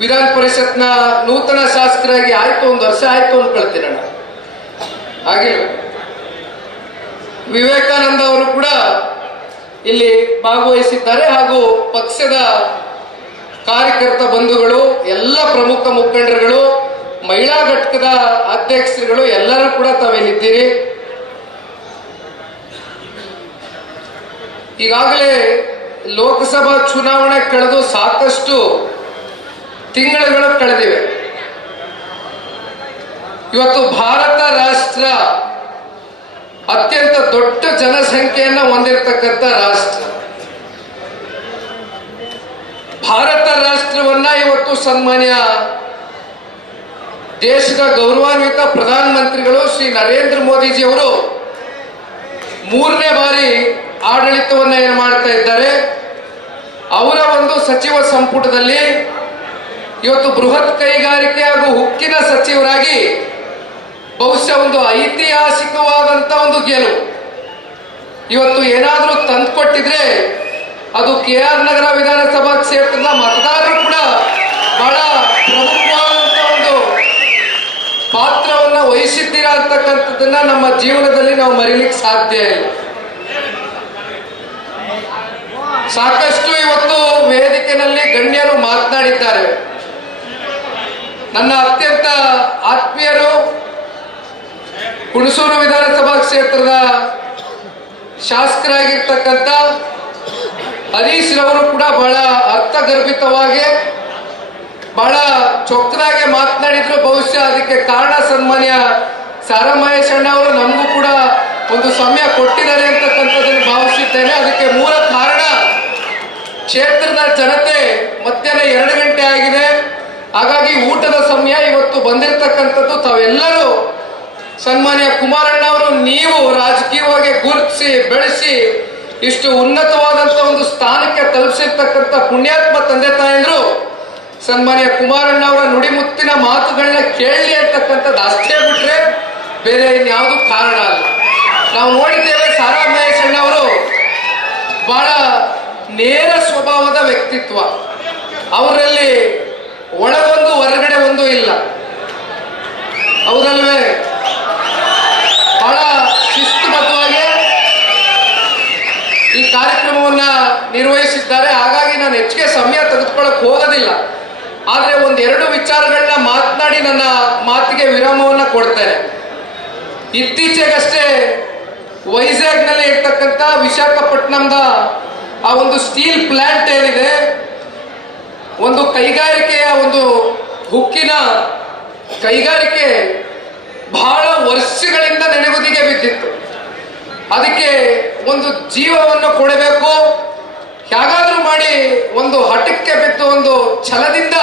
ವಿಧಾನ ಪರಿಷತ್ನ ನೂತನ ಶಾಸಕರಾಗಿ ಆಯ್ತು, 1 ವರ್ಷ ಆಯ್ತು ಅನ್ಕೊಳ್ತೀನಿ ಅಣ್ಣ. ಹಾಗೆ ವಿವೇಕಾನಂದ ಅವರು ಕೂಡ ಇಲ್ಲಿ ಭಾಗವಹಿಸಿದ್ದಾರೆ. ಹಾಗೂ ಪಕ್ಷದ ಕಾರ್ಯಕರ್ತ ಬಂಧುಗಳು, ಎಲ್ಲ ಪ್ರಮುಖ ಮುಖಂಡರುಗಳು, ಮಹಿಳಾ ಘಟಕದ ಅಧ್ಯಕ್ಷರುಗಳು ಎಲ್ಲರೂ ಕೂಡ ತಾವಿಲ್ಲಿದ್ದೀರಿ. ಈಗಾಗಲೇ ಲೋಕಸಭಾ ಚುನಾವಣೆ ಕಳೆದು ಸಾಕಷ್ಟು ತಿಂಗಳುಗಳು ಕಳೆದಿವೆ. ಇವತ್ತು ಭಾರತ ರಾಷ್ಟ್ರ ಅತ್ಯಂತ ದೊಡ್ಡ ಜನಸಂಖ್ಯೆಯನ್ನು ಹೊಂದಿರತಕ್ಕಂಥ ರಾಷ್ಟ್ರ. ಭಾರತ ರಾಷ್ಟ್ರವನ್ನ ಇವತ್ತು ಸನ್ಮಾನ್ಯ ದೇಶದ ಗೌರವಾನ್ವಿತ ಪ್ರಧಾನಮಂತ್ರಿಗಳು ಶ್ರೀ ನರೇಂದ್ರ ಮೋದಿಜಿಯವರು 3ನೇ ಬಾರಿ ಆಡಳಿತವನ್ನ ಏನು ಮಾಡ್ತಾ ಇದ್ದಾರೆ. ಅವರ ಒಂದು ಸಚಿವ ಸಂಪುಟದಲ್ಲಿ ಇವತ್ತು ಬೃಹತ್ ಕೈಗಾರಿಕೆ ಹಾಗೂ ಉಕ್ಕಿನ ಸಚಿವರಾಗಿ ಬಹುಶಃ ಒಂದು ಐತಿಹಾಸಿಕವಾದಂತ ಒಂದು ಗೆಲುವು ಇವತ್ತು ಏನಾದರೂ ತಂದುಕೊಟ್ಟಿದ್ರೆ ಅದು KR ನಗರ ವಿಧಾನಸಭಾ ಕ್ಷೇತ್ರದ ಮತದಾರರು ಕೂಡ ಬಹಳ ಪ್ರಮುಖವಾದಂತ ಒಂದು ಪಾತ್ರವನ್ನ ವಹಿಸಿದ್ದೀರಾ ಅಂತಕ್ಕಂಥದ್ದನ್ನ ನಮ್ಮ ಜೀವನದಲ್ಲಿ ನಾವು ಮರೀಲಿಕ್ಕೆ ಸಾಧ್ಯ ಇಲ್ಲ. ಸಾಕಷ್ಟು ಇವತ್ತು ವೇದಿಕೆಯಲ್ಲಿ ಗಣ್ಯರು ಮಾತನಾಡಿದ್ದಾರೆ. ನನ್ನ ಅತ್ಯಂತ ಆತ್ಮೀಯರು ಹುಣಸೂರು ವಿಧಾನಸಭಾ ಕ್ಷೇತ್ರದ ಶಾಸಕರಾಗಿರ್ತಕ್ಕಂಥ ಹರೀಶ್ ರವರು ಕೂಡ ಬಹಳ ಅರ್ಥಗರ್ಭಿತವಾಗಿ ಬಹಳ ಚೊಕ್ಕದಾಗೆ ಮಾತನಾಡಿದ್ರು. ಬಹುಶಃ ಅದಕ್ಕೆ ಕಾರಣ ಸನ್ಮಾನ್ಯ ಸಾರಾ ಮಹೇಶ್ ಅಣ್ಣ ಅವರು ನಮಗೂ ಕೂಡ ಒಂದು ಸಮಯ ಕೊಟ್ಟಿದ್ದಾರೆ ಅಂತಕ್ಕಂಥದ್ದನ್ನು ಭಾವಿಸಿದ್ದೇನೆ. ಅದಕ್ಕೆ ಮೂಲ ಕಾರಣ ಕ್ಷೇತ್ರದ ಜನತೆ ಮಧ್ಯಾಹ್ನ 2 ಗಂಟೆ ಆಗಿದೆ. ಹಾಗಾಗಿ ಊಟದ ಸಮಯ ಇವತ್ತು ಬಂದಿರತಕ್ಕಂಥದ್ದು. ತಾವೆಲ್ಲರೂ ಸನ್ಮಾನ್ಯ ಕುಮಾರಣ್ಣ ಅವರು ನೀವು ರಾಜಕೀಯವಾಗಿ ಗುರುತಿಸಿ ಬೆಳೆಸಿ ಇಷ್ಟು ಉನ್ನತವಾದಂತ ಒಂದು ಸ್ಥಾನಕ್ಕೆ ತಲುಪಿಸಿರ್ತಕ್ಕಂಥ ಪುಣ್ಯಾತ್ಮ ತಂದೆ ತಾಯಂದ್ರು ಸನ್ಮಾನ್ಯ ಕುಮಾರಣ್ಣ ಅವರ ನುಡಿಮುತ್ತಿನ ಮಾತುಗಳನ್ನ ಕೇಳಲಿ ಅಂತಕ್ಕಂಥದ್ದು ಅಷ್ಟೇ ಬಿಟ್ರೆ ಬೇರೆ ಇನ್ಯಾವುದು ಕಾರಣ ಅಲ್ಲ. ನಾವು ನೋಡಿದ್ದೇವೆ ಸಾರಾ ಮಹೇಶ್ ಅಣ್ಣ ಅವರು ಬಹಳ ನೇರ ಸ್ವಭಾವದ ವ್ಯಕ್ತಿತ್ವ. ಅವರಲ್ಲಿ ಒಳಗೊಂದು ಹೊರಗಡೆ ಒಂದು ಇಲ್ಲ. ಹೌದಲ್ವೇ? ಬಹಳ ಶಿಸ್ತುಬದ್ಧವಾಗಿ ಈ ಕಾರ್ಯಕ್ರಮವನ್ನ ನಿರ್ವಹಿಸಿದ್ದಾರೆ. ಹಾಗಾಗಿ ನಾನು ಹೆಚ್ಚಿಗೆ ಸಮಯ ತೆಗೆದುಕೊಳ್ಳಕ್ ಹೋಗೋದಿಲ್ಲ. ಆದ್ರೆ 1-2 ವಿಚಾರಗಳನ್ನ ಮಾತನಾಡಿ ನನ್ನ ಮಾತಿಗೆ ವಿರಾಮವನ್ನ ಕೊಡ್ತೇನೆ. ಇತ್ತೀಚೆಗಷ್ಟೇ ವೈಜಾಗ್ನಲ್ಲಿ ಇರ್ತಕ್ಕಂಥ ವಿಶಾಖಪಟ್ಟಣಂದ ಆ ಒಂದು ಸ್ಟೀಲ್ ಪ್ಲಾಂಟ್ ಏನಿದೆ, ಒಂದು ಕೈಗಾರಿಕೆಯ ಒಂದು ಉಕ್ಕಿನ ಕೈಗಾರಿಕೆ ಬಹಳ ವರ್ಷಗಳಿಂದ ನೆನೆಗುದಿಗೆ ಬಿದ್ದಿತ್ತು. ಅದಕ್ಕೆ ಒಂದು ಜೀವವನ್ನು ಕೊಡಬೇಕು, ಹೇಗಾದ್ರೂ ಮಾಡಿ ಒಂದು ಹಠಕ್ಕೆ ಬಿದ್ದು ಒಂದು ಛಲದಿಂದ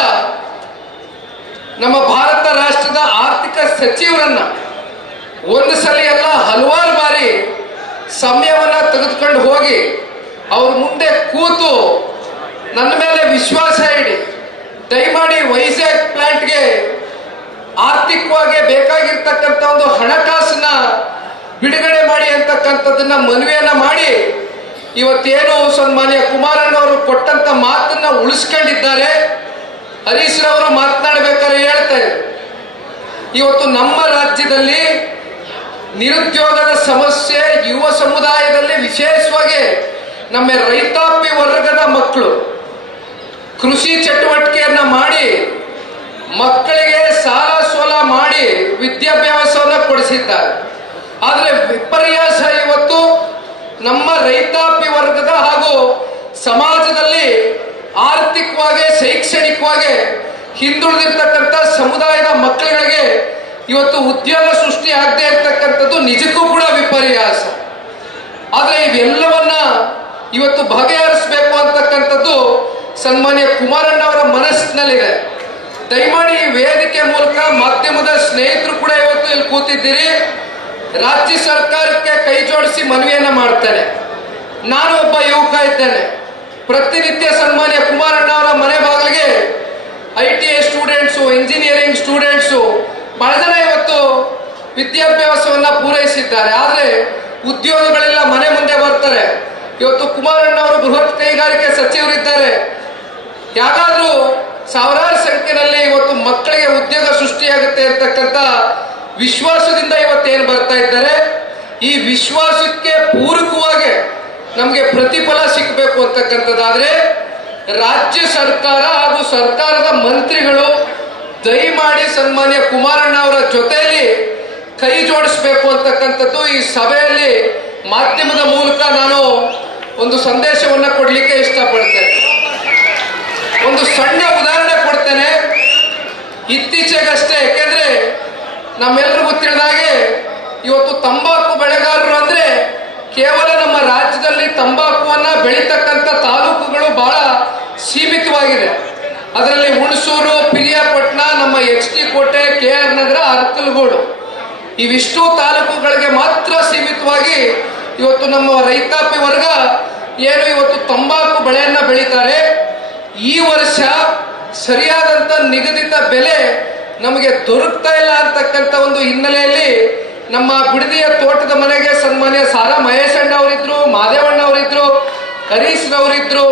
ನಮ್ಮ ಭಾರತ ರಾಷ್ಟ್ರದ ಆರ್ಥಿಕ ಸಚಿವರನ್ನ ಒಂದು ಸಲ ಅಲ್ಲ ಹಲವಾರು ಬಾರಿ ಸಮಯವನ್ನ ತೆಗೆದುಕೊಂಡು ಹೋಗಿ ಅವ್ರ ಮುಂದೆ ಕೂತು ನನ್ನ ಮೇಲೆ ವಿಶ್ವಾಸ ಇಡಿ, ದಯಮಾಡಿ ವೈಜಾಗ್ ಪ್ಲಾಂಟ್ಗೆ ಆರ್ಥಿಕವಾಗಿ ಬೇಕಾಗಿರ್ತಕ್ಕಂಥ ಒಂದು ಹಣಕಾಸನ್ನ ಬಿಡುಗಡೆ ಮಾಡಿ ಅಂತಕ್ಕಂಥದ್ದನ್ನ ಮನವಿಯನ್ನ ಮಾಡಿ ಇವತ್ತೇನು ಸನ್ಮಾನ್ಯ ಕುಮಾರಣ್ಣ ಅವರು ಕೊಟ್ಟಂತ ಮಾತನ್ನ ಉಳಿಸ್ಕೊಂಡಿದ್ದಾರೆ. ಹರೀಶ್ ರವರು ಮಾತನಾಡಬೇಕಾದ್ರೆ ಹೇಳ್ತಾರೆ, ಇವತ್ತು ನಮ್ಮ ರಾಜ್ಯದಲ್ಲಿ ನಿರುದ್ಯೋಗದ ಸಮಸ್ಯೆ ಯುವ ಸಮುದಾಯದಲ್ಲಿ ವಿಶೇಷವಾಗಿ ನಮ್ಮ ರೈತಾಪಿ ವರ್ಗದ ಮಕ್ಕಳು ಕೃಷಿ ಚಟುವಟಿಕೆಯನ್ನ ಮಾಡಿ ಮಕ್ಕಳಿಗೆ ಸಾಲ ಸೋಲ ಮಾಡಿ ವಿದ್ಯಾಭ್ಯಾಸವನ್ನ ಕೊಡಿಸಿದ್ದಾರೆ. ಆದರೆ ವಿಪರ್ಯಾಸ ಇವತ್ತು ನಮ್ಮ ರೈತಾಪಿ ವರ್ಗದ ಹಾಗೂ ಸಮಾಜದಲ್ಲಿ ಆರ್ಥಿಕವಾಗಿ ಶೈಕ್ಷಣಿಕವಾಗಿ ಹಿಂದುಳಿದಿರ್ತಕ್ಕಂಥ ಸಮುದಾಯದ ಮಕ್ಕಳುಗಳಿಗೆ ಇವತ್ತು ಉದ್ಯೋಗ ಸೃಷ್ಟಿ ಆಗದೆ ಇರ್ತಕ್ಕಂಥದ್ದು ನಿಜಕ್ಕೂ ಕೂಡ ವಿಪರ್ಯಾಸ. ಆದ್ರೆ ಇವೆಲ್ಲವನ್ನ ಇವತ್ತು ಬಗೆಹರಿಸಬೇಕು ಅಂತಕ್ಕಂಥದ್ದು ಸನ್ಮಾನ್ಯ ಕುಮಾರಣ್ಣ ಅವರ ಮನಸ್ಸಿನಲ್ಲಿದೆ. ದಯಮಾಡಿ ಈ ವೇದಿಕೆ ಮೂಲಕ ಮಾಧ್ಯಮದ ಸ್ನೇಹಿತರು ಕೂಡ ಇವತ್ತು ಇಲ್ಲಿ ಕೂತಿದ್ದೀರಿ. ರಾಜ್ಯ ಸರ್ಕಾರಕ್ಕೆ ಕೈ ಜೋಡಿಸಿ ಮನವಿಯನ್ನ ಮಾಡ್ತೇನೆ. ನಾನು ಒಬ್ಬ ಯುವಕ ಇದ್ದೇನೆ. ಪ್ರತಿನಿತ್ಯ ಸನ್ಮಾನ್ಯ ಕುಮಾರಣ್ಣ ಅವರ ಮನೆ ಬಾಗಿಲಿಗೆ ITI ಸ್ಟೂಡೆಂಟ್ಸು, ಇಂಜಿನಿಯರಿಂಗ್ ಸ್ಟೂಡೆಂಟ್ಸು ಬಹಳ ಜನ ಇವತ್ತು ವಿದ್ಯಾಭ್ಯಾಸವನ್ನ ಪೂರೈಸಿದ್ದಾರೆ. ಆದ್ರೆ ಉದ್ಯೋಗಗಳೆಲ್ಲ ಮನೆ ಮುಂದೆ ಬರ್ತಾರೆ. ಇವತ್ತು ಕುಮಾರಣ್ಣ ಅವರು ಬೃಹತ್ ಕೈಗಾರಿಕೆ ಸಚಿವರಿದ್ದಾರೆ. ಯಾಕಾದ್ರೂ ಸಾವಿರಾರು ಸಂಖ್ಯೆಯಲ್ಲಿ ಇವತ್ತು ಮಕ್ಕಳಿಗೆ ಉದ್ಯೋಗ ಸೃಷ್ಟಿಯಾಗುತ್ತೆ ಅಂತಕ್ಕಂಥ ವಿಶ್ವಾಸದಿಂದ ಇವತ್ತೇನು ಬರ್ತಾ ಇದ್ದಾರೆ. ಈ ವಿಶ್ವಾಸಕ್ಕೆ ಪೂರಕವಾಗಿ ನಮಗೆ ಪ್ರತಿಫಲ ಸಿಗಬೇಕು ಅಂತಕ್ಕಂಥದ್ದಾದ್ರೆ ರಾಜ್ಯ ಸರ್ಕಾರ ಹಾಗೂ ಸರ್ಕಾರದ ಮಂತ್ರಿಗಳು ದಯಮಾಡಿ ಸನ್ಮಾನ್ಯ ಕುಮಾರಣ್ಣ ಅವರ ಜೊತೆಯಲ್ಲಿ ಕೈ ಜೋಡಿಸಬೇಕು ಅಂತಕ್ಕಂಥದ್ದು ಈ ಸಭೆಯಲ್ಲಿ ಮಾಧ್ಯಮದ ಮೂಲಕ ನಾನು ಒಂದು ಸಂದೇಶವನ್ನ ಕೊಡ್ಲಿಕ್ಕೆ ಇಷ್ಟಪಡ್ತೇನೆ. ಒಂದು ಸಣ್ಣ ಉದಾಹರಣೆ ಕೊಡ್ತೇನೆ. ಇತ್ತೀಚೆಗಷ್ಟೇ, ಯಾಕೆಂದ್ರೆ ನಮ್ಮೆಲ್ಲರಿಗೂ ತಿಳಿದಾಗೆ ಇವತ್ತು ತಂಬಾಕು ಬೆಳೆಗಾರರು ಅಂದ್ರೆ ಕೇವಲ ನಮ್ಮ ರಾಜ್ಯದಲ್ಲಿ ತಂಬಾಕುವನ್ನ ಬೆಳೀತಕ್ಕಂಥ ತಾಲೂಕುಗಳು ಬಹಳ ಸೀಮಿತವಾಗಿದೆ. ಅದರಲ್ಲಿ ಹುಣಸೂರು, ಪಿರಿಯಾಪಟ್ಟಣ, ನಮ್ಮ XT ಕೋಟೆ, KR ನಗರ, ಅರಕಲಗೂಡು ಇವಿಷ್ಟು ತಾಲೂಕುಗಳಿಗೆ ಮಾತ್ರ ಸೀಮಿತವಾಗಿ ಇವತ್ತು ನಮ್ಮ ರೈತಾಪಿ ವರ್ಗ ಏನು ಇವತ್ತು ತಂಬಾಕು ಬೆಳೆಯನ್ನ ಬೆಳೀತಾರೆ. ಈ ವರ್ಷ ಸರಿಯಾದಂತ ನಿಗದಿತ ಬೆಲೆ ನಮಗೆ ದೊರಕ್ತಾ ಇಲ್ಲ ಅಂತಕ್ಕಂಥ ಒಂದು ಹಿನ್ನೆಲೆಯಲ್ಲಿ ನಮ್ಮ ಬಿಡದಿಯ ತೋಟದ ಮನೆಗೆ ಸನ್ಮಾನ್ಯ ಸಾರಾ ಮಹೇಶಣ್ಣ ಅವರಿದ್ರು, ಮಾದೇವಣ್ಣ ಅವರಿದ್ರು, ಹರೀಶ್ ರವರಿದ್ರು,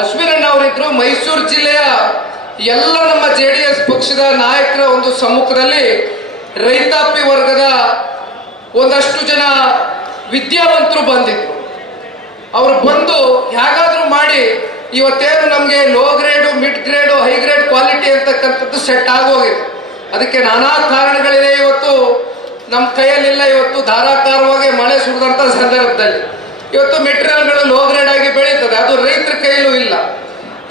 ಅಶ್ವಿನಣ್ಣ ಅವರಿದ್ರು. ಮೈಸೂರು ಜಿಲ್ಲೆಯ ಎಲ್ಲ ನಮ್ಮ JDS ಪಕ್ಷದ ನಾಯಕರ ಒಂದು ಸಮ್ಮುಖದಲ್ಲಿ ರೈತಾಪಿ ವರ್ಗದ ಒಂದಷ್ಟು ಜನ ವಿದ್ಯಾವಂತರು ಬಂದಿದ್ರು. ಅವರು ಬಂದು ಹೇಗಾದ್ರೂ ಮಾಡಿ ಇವತ್ತೇನು ನಮಗೆ low grade, mid grade, high grade quality ಅಂತಕ್ಕಂಥದ್ದು ಸೆಟ್ ಆಗೋಗಿದೆ. ಅದಕ್ಕೆ ನಾನಾ ಕಾರಣಗಳಿದೆ. ಇವತ್ತು ನಮ್ಮ ಕೈಯಲ್ಲಿಲ್ಲ. ಇವತ್ತು ಧಾರಾಕಾರವಾಗಿ ಮಳೆ ಸುರಿದಂತ ಸಂದರ್ಭದಲ್ಲಿ ಇವತ್ತು ಮೆಟೀರಿಯಲ್ಗಳು ಲೋ ಗ್ರೇಡ್ ಆಗಿ ಬೆಳೀತದೆ, ಅದು ರೈತರ ಕೈಯಲ್ಲೂ ಇಲ್ಲ.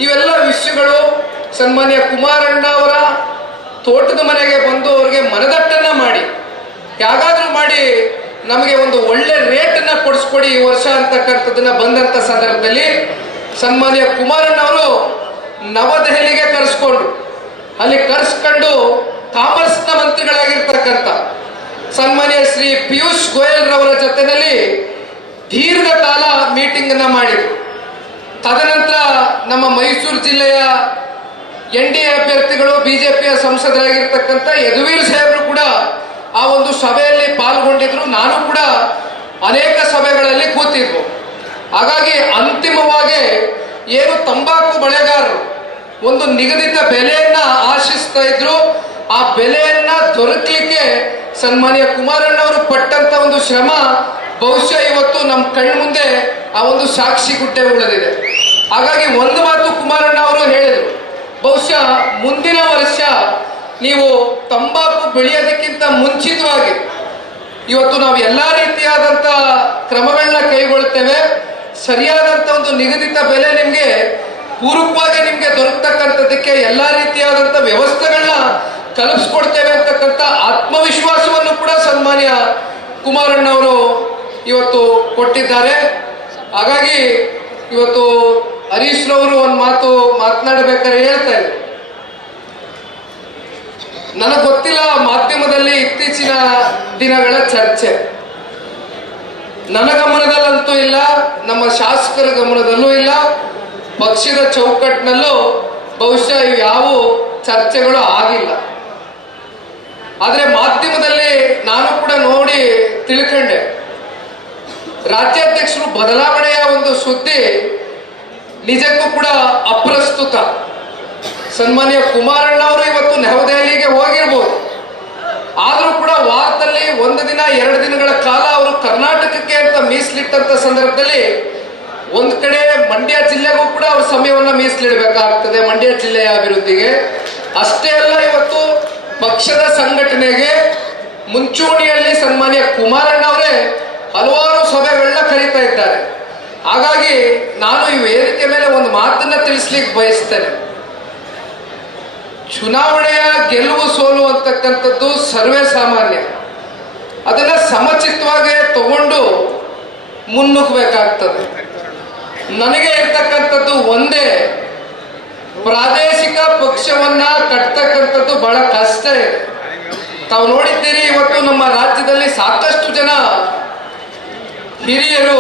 ಇವೆಲ್ಲ ವಿಷಯಗಳು ಸನ್ಮಾನ್ಯ ಕುಮಾರಣ್ಣ ಅವರ ತೋಟದ ಮನೆಗೆ ಬಂದು ಅವರಿಗೆ ಮನದಟ್ಟನ್ನ ಮಾಡಿ ಯಾಗಾದ್ರೂ ಮಾಡಿ ನಮಗೆ ಒಂದು ಒಳ್ಳೆ ರೇಟ್ ಅನ್ನ ಕೊಡಿಸ್ಕೊಡಿ ಈ ವರ್ಷ ಅಂತಕ್ಕಂಥದ್ದನ್ನ ಬಂದಂತ ಸಂದರ್ಭದಲ್ಲಿ ಸನ್ಮಾನ್ಯ ಕುಮಾರಣ್ಣ ಅವರು ನವದೆಹಲಿಗೆ ಕರೆಸ್ಕೊಂಡ್ರು. ಅಲ್ಲಿ ಕರೆಸ್ಕೊಂಡು ಕಾಮರ್ಸ್ನ ಮಂತ್ರಿಗಳಾಗಿರ್ತಕ್ಕಂಥ ಸನ್ಮಾನ್ಯ ಶ್ರೀ ಪಿಯೂಷ್ ಗೋಯಲ್ ರವರ ಜೊತೆಯಲ್ಲಿ ದೀರ್ಘಕಾಲ ಮೀಟಿಂಗ್ ಅನ್ನ ಮಾಡಿದ್ರು. ತದನಂತರ ನಮ್ಮ ಮೈಸೂರು ಜಿಲ್ಲೆಯ NDA ಅಭ್ಯರ್ಥಿಗಳು, ಬಿಜೆಪಿಯ ಸಂಸದರಾಗಿರ್ತಕ್ಕಂಥ ಯದುವೀರ್ ಸಾಹೇಬರು ಕೂಡ ಆ ಒಂದು ಸಭೆಯಲ್ಲಿ ಪಾಲ್ಗೊಂಡಿದ್ರು. ನಾನು ಕೂಡ ಅನೇಕ ಸಭೆಗಳಲ್ಲಿ ಕೂತಿದ್ರು. ಹಾಗಾಗಿ ಅಂತಿಮವಾಗಿ ಏನು ತಂಬಾಕು ಬೆಳೆಗಾರರು ಒಂದು ನಿಗದಿತ ಬೆಲೆಯನ್ನ ಆಶಿಸ್ತಾ ಇದ್ರು, ಆ ಬೆಲೆಯನ್ನ ದೊರಕಲಿಕ್ಕೆ ಸನ್ಮಾನ್ಯ ಕುಮಾರಣ್ಣ ಅವರು ಪಟ್ಟಂತ ಒಂದು ಶ್ರಮ ಬಹುಶಃ ಇವತ್ತು ನಮ್ಮ ಕಣ್ಮುಂದೆ ಆ ಒಂದು ಸಾಕ್ಷಿ ಗುಡ್ಡೆ ಉಳಿದಿದೆ. ಹಾಗಾಗಿ ಒಂದು ಮಾತು ಕುಮಾರಣ್ಣ ಅವರು ಹೇಳಿದರು, ಬಹುಶಃ ಮುಂದಿನ ವರ್ಷ ನೀವು ತಂಬಾಕು ಬೆಳೆಯೋದಕ್ಕಿಂತ ಮುಂಚಿತವಾಗಿ ಇವತ್ತು ನಾವು ಎಲ್ಲಾ ರೀತಿಯಾದಂತ ಕ್ರಮಗಳನ್ನ ಕೈಗೊಳ್ತೇವೆ. ಸರಿಯಾದಂತ ಒಂದು ನಿಗದಿತ ಬೆಲೆ ನಿಮ್ಗೆ ಪೂರಕವಾಗಿ ನಿಮ್ಗೆ ದೊರಕತಕ್ಕಂಥದ್ದಕ್ಕೆ ಎಲ್ಲಾ ರೀತಿಯಾದಂತ ವ್ಯವಸ್ಥೆಗಳನ್ನ ಕಲ್ಪಿಸ್ಕೊಡ್ತೇವೆ ಅಂತಕ್ಕಂಥ ಆತ್ಮವಿಶ್ವಾಸವನ್ನು ಕೂಡ ಸನ್ಮಾನ್ಯ ಕುಮಾರಣ್ಣ ಅವರು ಇವತ್ತು ಕೊಟ್ಟಿದ್ದಾರೆ. ಹಾಗಾಗಿ ಇವತ್ತು ಹರೀಶ್ ರವರು ಒಂದು ಮಾತು ಮಾತನಾಡಬೇಕಾದ್ರೆ ಹೇಳ್ತಾ ಇದ್ರು, ನನಗೆ ಗೊತ್ತಿಲ್ಲ ಮಾಧ್ಯಮದಲ್ಲಿ ಇತ್ತೀಚಿನ ದಿನಗಳ ಚರ್ಚೆ ನನ್ನ ಗಮನದಲ್ಲಂತೂ ಇಲ್ಲ, ನಮ್ಮ ಶಾಸಕರ ಗಮನದಲ್ಲೂ ಇಲ್ಲ, ಪಕ್ಷದ ಚೌಕಟ್ಟಿನಲ್ಲೂ ಬಹುಶಃ ಯಾವ ಚರ್ಚೆಗಳು ಆಗಿಲ್ಲ. ಆದ್ರೆ ಮಾಧ್ಯಮದಲ್ಲಿ ನಾನು ಕೂಡ ನೋಡಿ ತಿಳ್ಕೊಂಡೆ, ರಾಜ್ಯಾಧ್ಯಕ್ಷರು ಬದಲಾವಣೆಯ ಒಂದು ಸುದ್ದಿ ನಿಜಕ್ಕೂ ಕೂಡ ಅಪ್ರಸ್ತುತ. ಸನ್ಮಾನ್ಯ ಕುಮಾರಣ್ಣ ಅವರು ಇವತ್ತು ನವದೆಹಲಿಗೆ ಹೋಗಿರ್ಬೋದು, ಆದ್ರೂ ಕೂಡ ವಾರದಲ್ಲಿ ಒಂದು ದಿನ 2 ದಿನಗಳ ಕಾಲ ಅವರು ಕರ್ನಾಟಕಕ್ಕೆ ಅಂತ ಮೀಸಲಿಟ್ಟಂತ ಸಂದರ್ಭದಲ್ಲಿ ಒಂದ್ ಕಡೆ ಮಂಡ್ಯ ಜಿಲ್ಲೆಗೂ ಕೂಡ ಅವ್ರ ಸಮಯವನ್ನ ಮೀಸಲಿಡಬೇಕಾಗ್ತದೆ, ಮಂಡ್ಯ ಜಿಲ್ಲೆಯ ಅಭಿವೃದ್ಧಿಗೆ. ಅಷ್ಟೇ ಅಲ್ಲ, ಇವತ್ತು ಪಕ್ಷದ ಸಂಘಟನೆಗೆ ಮುಂಚೂಣಿಯಲ್ಲಿ ಸನ್ಮಾನ್ಯ ಕುಮಾರಣ್ಣ ಅವರೇ ಹಲವಾರು ಸಭೆಗಳನ್ನ ಕರೀತಾ ಇದ್ದಾರೆ. ಹಾಗಾಗಿ ನಾನು ಈ ವೇದಿಕೆ ಮೇಲೆ ಒಂದು ಮಾತನ್ನ ತಿಳಿಸ್ಲಿಕ್ಕೆ ಬಯಸ್ತೇನೆ. ಚುನಾವಣೆಯ ಗೆಲುವು ಸೋಲು ಅಂತಕ್ಕಂಥದ್ದು ಸರ್ವೇ ಸಾಮಾನ್ಯ. ಅದನ್ನ ಸಮಚಿತ್ತವಾಗಿ ತಗೊಂಡು ಮುನ್ನುಗ್ಗಬೇಕಾಗ್ತದೆ. ನನಗೆ ಇರ್ತಕ್ಕಂಥದ್ದು ಒಂದೇ, ಪ್ರಾದೇಶಿಕ ಪಕ್ಷವನ್ನ ಕಟ್ತಕ್ಕಂಥದ್ದು ಬಹಳ ಕಷ್ಟ ಇದೆ. ತಾವು ನೋಡಿದ್ದೀರಿ, ಇವತ್ತು ನಮ್ಮ ರಾಜ್ಯದಲ್ಲಿ ಸಾಕಷ್ಟು ಜನ ಹಿರಿಯರು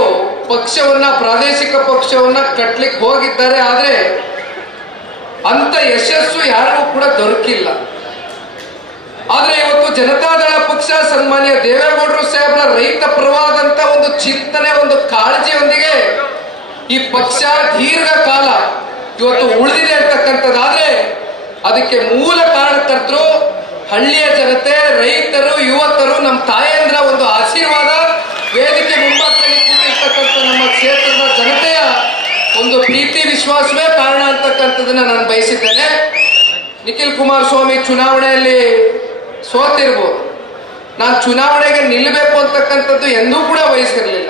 ಪಕ್ಷವನ್ನ, ಪ್ರಾದೇಶಿಕ ಪಕ್ಷವನ್ನ ಕಟ್ಲಿಕ್ಕೆ ಹೋಗಿದ್ದಾರೆ. ಆದ್ರೆ ಅಂತ ಯಶಸ್ಸು ಯಾರಿಗೂ ಕೂಡ ದೊರಕಿಲ್ಲ. ಆದ್ರೆ ಇವತ್ತು ಜನತಾದಳ ಪಕ್ಷ ಸನ್ಮಾನ್ಯ ದೇವೇಗೌಡರು ಸಾಹೇಬರ ರೈತ ಪರವಾದಂತ ಒಂದು ಚಿಂತನೆ, ಒಂದು ಕಾಳಜಿಯೊಂದಿಗೆ ಈ ಪಕ್ಷ ದೀರ್ಘಕಾಲ ಇವತ್ತು ಉಳಿದಿದೆ ಅಂತಕ್ಕಂಥದ್ದಾದ್ರೆ ಅದಕ್ಕೆ ಮೂಲ ಕಾರಣಕರ್ತರು ಹಳ್ಳಿಯ ಜನತೆ, ರೈತರು, ಯುವಕರು, ನಮ್ಮ ತಾಯಂದ್ರ ಒಂದು ಆಶೀರ್ವಾದ, ವೇದಿಕೆ ಮುಂಭಾಗದಲ್ಲಿ ಕೂತಿರ್ತಕ್ಕಂಥ ನಮ್ಮ ಕ್ಷೇತ್ರದ ಜನತೆಯ ಒಂದು ಪ್ರೀತಿ ವಿಶ್ವಾಸವೇ ಕಾರಣ ಅಂತಕ್ಕಂಥದ್ದನ್ನ ನಾನು ಬಯಸಿದ್ದೇನೆ. ನಿಖಿಲ್ ಕುಮಾರಸ್ವಾಮಿ ಚುನಾವಣೆಯಲ್ಲಿ ಸೋತಿರ್ಬೋದು, ನಾನು ಚುನಾವಣೆಗೆ ನಿಲ್ಲಬೇಕು ಅಂತಕ್ಕಂಥದ್ದು ಎಂದೂ ಕೂಡ ಬಯಸಿರಲಿಲ್ಲ.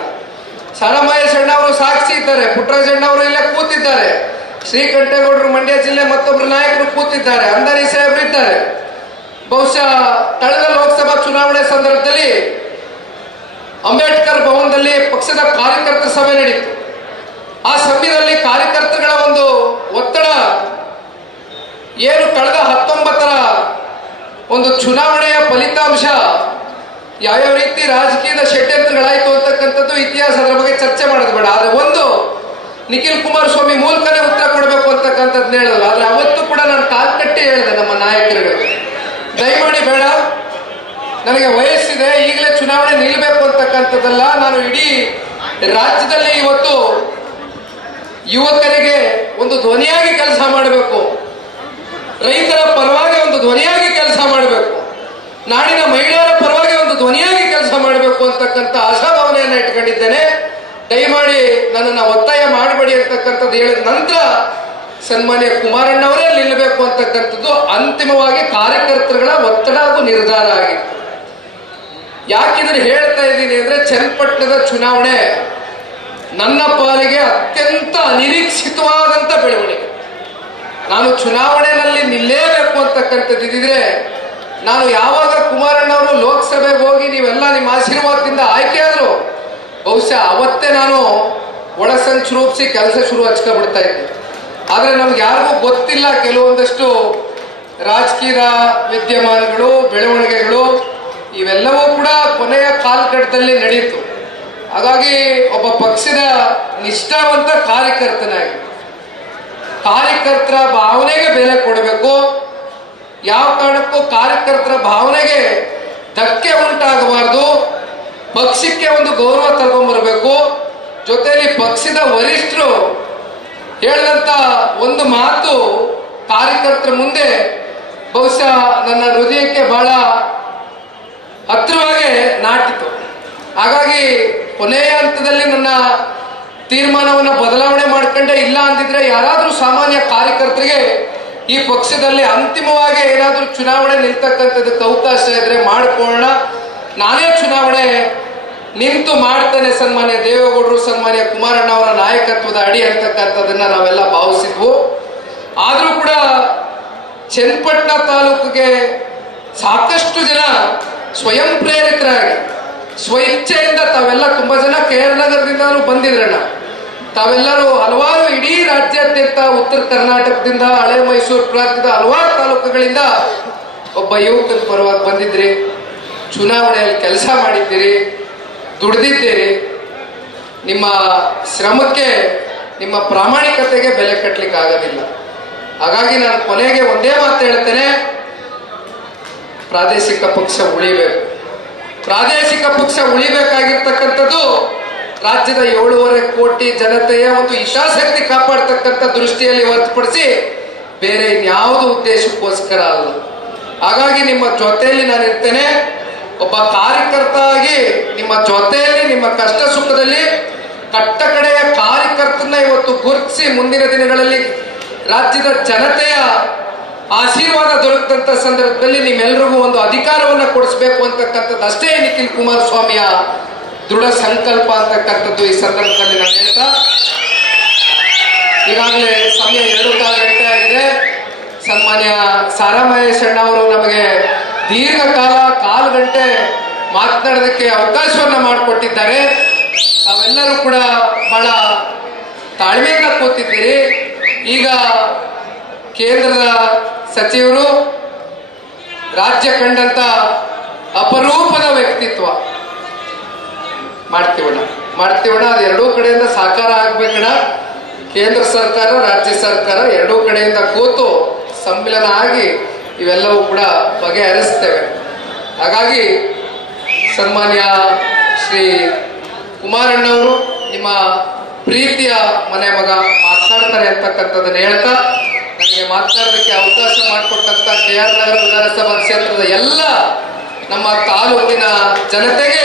ಸಾರಾಮಹೇಶಣ್ಣ ಅವರು ಸಾಕ್ಷಿ ಇದ್ದಾರೆ, ಪುಟ್ಟರಾಜಣ್ಣ ಅವರು ಇಲ್ಲೇ ಕೂತಿದ್ದಾರೆ, ಶ್ರೀಕಂಠೇಗೌಡರು ಮಂಡ್ಯ ಜಿಲ್ಲೆ ಮತ್ತೊಬ್ಬರು ನಾಯಕರು ಕೂತಿದ್ದಾರೆ, ಅಂದಾನಿ ಸಾಹೇಬರು ಇದ್ದಾರೆ. ಬಹುಶಃ ಕಳೆದ ಲೋಕಸಭಾ ಚುನಾವಣೆ ಸಂದರ್ಭದಲ್ಲಿ ಅಂಬೇಡ್ಕರ್ ಭವನದಲ್ಲಿ ಪಕ್ಷದ ಕಾರ್ಯಕರ್ತರ ಸಭೆ ನಡೆಯಿತು. ಆ ಸಭೆಯಲ್ಲಿ ಕಾರ್ಯಕರ್ತರುಗಳ ಒಂದು ಒತ್ತಡ ಏನು ಕಳೆದ 19ರ ಒಂದು ಚುನಾವಣೆಯ ಫಲಿತಾಂಶ ಯಾವ್ಯಾವ ರೀತಿ ರಾಜಕೀಯದ ಷಡ್ಯಂತ್ರಗಳಾಯ್ತು ಅಂತಕ್ಕಂಥದ್ದು ಇತಿಹಾಸ, ಅದರ ಬಗ್ಗೆ ಚರ್ಚೆ ಮಾಡೋದು ಬೇಡ. ಆದ್ರೆ ಒಂದು ನಿಖಿಲ್ ಕುಮಾರಸ್ವಾಮಿ ಮೂಲಕನೇ ಉತ್ತರ ಕೊಡಬೇಕು ಅಂತಕ್ಕಂಥದ್ದು ಹೇಳಲ್ಲ. ಆದ್ರೆ ಅವತ್ತು ಕೂಡ ನಾನು ಕಾಲ್ ಕಟ್ಟಿ ಹೇಳಿದೆ ನಮ್ಮ ನಾಯಕರುಗಳಿಗೆ, ದಯಮಾಡಿ ಬೇಡ, ನನಗೆ ವಯಸ್ಸಿದೆ, ಈಗಲೇ ಚುನಾವಣೆ ನಿಲ್ಲಬೇಕು ಅಂತಕ್ಕಂಥದ್ದಲ್ಲ, ನಾನು ಇಡೀ ರಾಜ್ಯದಲ್ಲಿ ಇವತ್ತು ಯುವಕರಿಗೆ ಒಂದು ಧ್ವನಿಯಾಗಿ ಕೆಲಸ ಮಾಡಬೇಕು, ರೈತರ ಪರವಾಗಿ ಒಂದು ಧ್ವನಿಯಾಗಿ ಕೆಲಸ ಮಾಡಬೇಕು, ನಾಡಿನ ಮಹಿಳೆಯರ ಪರವಾಗಿ ಒಂದು ಧ್ವನಿಯಾಗಿ ಕೆಲಸ ಮಾಡಬೇಕು ಅಂತಕ್ಕಂಥ ಆಶಾಭಾವನೆಯನ್ನು ಇಟ್ಕೊಂಡಿದ್ದೇನೆ. ದಯಮಾಡಿ ನನ್ನನ್ನು ಒತ್ತಾಯ ಮಾಡಬೇಡಿ ಅಂತಕ್ಕಂಥದ್ದು ಹೇಳಿದ ನಂತರ ಸನ್ಮಾನ್ಯ ಕುಮಾರಣ್ಣವರೇ ನಿಲ್ಲಬೇಕು ಅಂತಕ್ಕಂಥದ್ದು ಅಂತಿಮವಾಗಿ ಕಾರ್ಯಕರ್ತರುಗಳ ಒತ್ತಡ ಹಾಗೂ ನಿರ್ಧಾರ ಆಗಿತ್ತು. ಯಾಕಿದ್ರೆ ಹೇಳ್ತಾ ಇದ್ದೀನಿ ಅಂದ್ರೆ, ಚನ್ನಪಟ್ಟಣದ ಚುನಾವಣೆ ನನ್ನ ಪಾಲಿಗೆ ಅತ್ಯಂತ ಅನಿರೀಕ್ಷಿತವಾದಂತ ಬೆಳವಣಿಗೆ. ನಾನು ಚುನಾವಣೆಯಲ್ಲಿ ನಿಲ್ಲೇಬೇಕು ಅಂತಕ್ಕಂಥದ್ದಿದ್ರೆ, ನಾನು ಯಾವಾಗ ಕುಮಾರಣ್ಣವರು ಲೋಕಸಭೆಗೆ ಹೋಗಿ ನೀವೆಲ್ಲ ನಿಮ್ಮ ಆಶೀರ್ವಾದದಿಂದ ಆಯ್ಕೆ ಆದ್ರು, ಬಹುಶಃ ಅವತ್ತೇ ನಾನು ಒಳಸಂಚು ರೂಪಿಸಿ ಕೆಲಸ ಶುರು ಹಚ್ಕೊಬಿಡ್ತಾ ಇದ್ದೆ. ಆದ್ರೆ ನಮ್ಗೆ ಯಾರಿಗೂ ಗೊತ್ತಿಲ್ಲ, ಕೆಲವೊಂದಷ್ಟು ರಾಜಕೀಯ ವಿದ್ಯಮಾನಗಳು, ಬೆಳವಣಿಗೆಗಳು ಇವೆಲ್ಲವೂ ಕೂಡ ಕೊನೆಯ ಕಾಲಘಟ್ಟದಲ್ಲಿ ನಡೆಯಿತು. ಹಾಗಾಗಿ ಒಬ್ಬ ಪಕ್ಷದ ನಿಷ್ಠಾವಂತ ಕಾರ್ಯಕರ್ತನಾಗಿ ಕಾರ್ಯಕರ್ತರ ಭಾವನೆಗೆ ಬೆಲೆ ಕೊಡಬೇಕು. ಯಾವ ಕಾರಣಕ್ಕೂ ಕಾರ್ಯಕರ್ತರ ಭಾವನೆಗೆ ಧಕ್ಕೆ ಉಂಟಾಗಬಾರ್ದು. ಪಕ್ಷಕ್ಕೆ ಒಂದು ಗೌರವ ತಗೊಂಡ್ಬರ್ಬೇಕು. ಜೊತೆಯಲ್ಲಿ ಪಕ್ಷದ ವರಿಷ್ಠರು ಹೇಳಿದಂತ ಒಂದು ಮಾತು ಕಾರ್ಯಕರ್ತರ ಮುಂದೆ ಬಹುಶಃ ನನ್ನ ಹೃದಯಕ್ಕೆ ಬಹಳ ಹತ್ತಿರವಾಗಿ ನಾಟಿತು. ಹಾಗಾಗಿ ಕೊನೆಯ ಹಂತದಲ್ಲಿ ನನ್ನ ತೀರ್ಮಾನವನ್ನು ಬದಲಾವಣೆ ಮಾಡ್ಕೊಂಡೆ. ಇಲ್ಲ ಅಂದಿದ್ರೆ ಯಾರಾದ್ರೂ ಸಾಮಾನ್ಯ ಕಾರ್ಯಕರ್ತರಿಗೆ ಈ ಪಕ್ಷದಲ್ಲಿ ಅಂತಿಮವಾಗಿ ಏನಾದ್ರೂ ಚುನಾವಣೆ ನಿಲ್ತಕ್ಕಂಥದ್ದಕ್ಕೆ ಅವಕಾಶ ಇದ್ರೆ ಮಾಡಿಕೊಳ್ಳೋಣ. ನಾನೇ ಚುನಾವಣೆ ನಿಂತು ಮಾಡ್ತೇನೆ, ಸನ್ಮಾನ್ಯ ದೇವೇಗೌಡರು, ಸನ್ಮಾನ್ಯ ಕುಮಾರಣ್ಣ ಅವರ ನಾಯಕತ್ವದ ಅಡಿ ಅಂತಕ್ಕಂಥದ್ದನ್ನ ನಾವೆಲ್ಲ ಭಾವಿಸಿದ್ವು. ಆದ್ರೂ ಕೂಡ ಚನ್ನಪಟ್ಟಣ ತಾಲೂಕಿಗೆ ಸಾಕಷ್ಟು ಜನ ಸ್ವಯಂ ಪ್ರೇರಿತರಾಗಿ ಸ್ವಇಚ್ಛೆಯಿಂದ ತಾವೆಲ್ಲ ತುಂಬಾ ಜನ KR ನಗರದಿಂದ ಬಂದಿದ್ರಣ್ಣ. ತಾವೆಲ್ಲರೂ ಹಲವಾರು ಇಡೀ ರಾಜ್ಯಾದ್ಯಂತ ಉತ್ತರ ಕರ್ನಾಟಕದಿಂದ, ಹಳೆ ಮೈಸೂರು ಪ್ರಾಂತ್ಯದ ಹಲವಾರು ತಾಲೂಕುಗಳಿಂದ ಒಬ್ಬ ಯುವಕನ ಪರವಾಗಿ ಬಂದಿದ್ರಿ, ಚುನಾವಣೆಯಲ್ಲಿ ಕೆಲಸ ಮಾಡಿದ್ದೀರಿ, ದುಡಿದಿದ್ದೀರಿ. ನಿಮ್ಮ ಶ್ರಮಕ್ಕೆ, ನಿಮ್ಮ ಪ್ರಾಮಾಣಿಕತೆಗೆ ಬೆಲೆ ಕಟ್ಟಲಿಕ್ಕೆ ಆಗೋದಿಲ್ಲ. ಹಾಗಾಗಿ ನಾನು ಕೊನೆಗೆ ಒಂದೇ ಮಾತು ಹೇಳ್ತೇನೆ, ಪ್ರಾದೇಶಿಕ ಪಕ್ಷ ಉಳಿಬೇಕು. ಪ್ರಾದೇಶಿಕ ಪಕ್ಷ ಉಳಿಬೇಕಾಗಿರ್ತಕ್ಕಂಥದ್ದು ರಾಜ್ಯದ 7.5 ಕೋಟಿ ಜನತೆಯ ಒಂದು ಹಿತಾಸಕ್ತಿ ಕಾಪಾಡ್ತಕ್ಕಂಥ ದೃಷ್ಟಿಯಲ್ಲಿ ಹೊರತುಪಡಿಸಿ ಬೇರೆ ಇನ್ಯಾವುದು ಉದ್ದೇಶಕ್ಕೋಸ್ಕರ ಅಲ್ಲ. ಹಾಗಾಗಿ ನಿಮ್ಮ ಜೊತೆಯಲ್ಲಿ ನಾನು ಇರ್ತೇನೆ. ಒಬ್ಬ ಕಾರ್ಯಕರ್ತ ಆಗಿ ನಿಮ್ಮ ಜೊತೆಯಲ್ಲಿ, ನಿಮ್ಮ ಕಷ್ಟ ಸುಖದಲ್ಲಿ ಕಟ್ಟ ಕಡೆಯ ಕಾರ್ಯಕರ್ತನ ಇವತ್ತು ಗುರುತಿಸಿ ಮುಂದಿನ ದಿನಗಳಲ್ಲಿ ರಾಜ್ಯದ ಜನತೆಯ ಆಶೀರ್ವಾದ ದೊರಕಂತ ಸಂದರ್ಭದಲ್ಲಿ ನಿಮ್ಮೆಲ್ಲರಿಗೂ ಒಂದು ಅಧಿಕಾರವನ್ನು ಕೊಡಿಸಬೇಕು ಅಂತಕ್ಕಂಥದ್ದು ಅಷ್ಟೇ ನಿಖಿಲ್ ಕುಮಾರಸ್ವಾಮಿಯ ದೃಢ ಸಂಕಲ್ಪ ಅಂತಕ್ಕಂಥದ್ದು ಈ ಸಂದರ್ಭದಲ್ಲಿ ನಾನು ಹೇಳ್ತಾ, ಈಗಾಗಲೇ ಸಮಯ 2:15 ಗಂಟೆ ಆಗಿದೆ. ಸನ್ಮಾನ್ಯ ಸಾರಾಮಹೇಶಣ್ಣ ಅವರು ನಮಗೆ ದೀರ್ಘಕಾಲ 1/4 ಗಂಟೆ ಮಾತನಾಡೋದಕ್ಕೆ ಅವಕಾಶವನ್ನ ಮಾಡಿಕೊಟ್ಟಿದ್ದಾರೆ. ತಾವೆಲ್ಲರೂ ಕೂಡ ಬಹಳ ತಾಳ್ಮೆಯಿಂದ ಕೂತಿದ್ದೀರಿ. ಈಗ ಕೇಂದ್ರದ ಸಚಿವರು, ರಾಜ್ಯ ಕಂಡಂತ ಅಪರೂಪದ ವ್ಯಕ್ತಿತ್ವ, ಮಾಡ್ತೀವಣ್ಣ ಅದು ಎರಡೂ ಕಡೆಯಿಂದ ಸಾಕಾರ ಆಗ್ಬೇಕಣ್ಣ. ಕೇಂದ್ರ ಸರ್ಕಾರ, ರಾಜ್ಯ ಸರ್ಕಾರ ಎರಡೂ ಕಡೆಯಿಂದ ಕೂತು ಸಮ್ಮಿಲನ ಆಗಿ ಇವೆಲ್ಲವೂ ಕೂಡ ಬಗೆಹರಿಸ್ತೇವೆ. ಹಾಗಾಗಿ ಸನ್ಮಾನ್ಯ ಶ್ರೀ ಕುಮಾರಣ್ಣವರು ನಿಮ್ಮ ಪ್ರೀತಿಯ ಮನೆ ಮಗ ಮಾತನಾಡ್ತಾರೆ ಅಂತಕ್ಕಂಥದ್ದನ್ನು ಹೇಳ್ತಾ ನನಗೆ ಮಾತನಾಡೋದಕ್ಕೆ ಅವಕಾಶ ಮಾಡಿಕೊಟ್ಟಂತ KR ನಗರ ವಿಧಾನಸಭಾ ಕ್ಷೇತ್ರದ ಎಲ್ಲ ನಮ್ಮ ತಾಲೂಕಿನ ಜನತೆಗೆ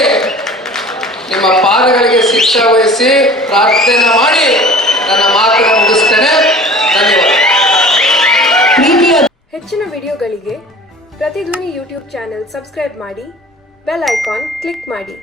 ನಿಮ್ಮ ಪಾದಗಳಿಗೆ ಶಿಕ್ಷೆ ವಹಿಸಿ ಪ್ರಾರ್ಥನೆ ಮಾಡಿ ನನ್ನ ಮಾತನ್ನು ಮುಗಿಸ್ತೇನೆ. ಧನ್ಯವಾದ. ಹೆಚ್ಚಿನ ವಿಡಿಯೋಗಳಿಗೆ ಪ್ರತಿಧ್ವನಿ ಯೂಟ್ಯೂಬ್ ಚಾನೆಲ್ ಸಬ್ಸ್ಕ್ರೈಬ್ ಮಾಡಿ, ಬೆಲ್ ಐಕಾನ್ ಕ್ಲಿಕ್ ಮಾಡಿ.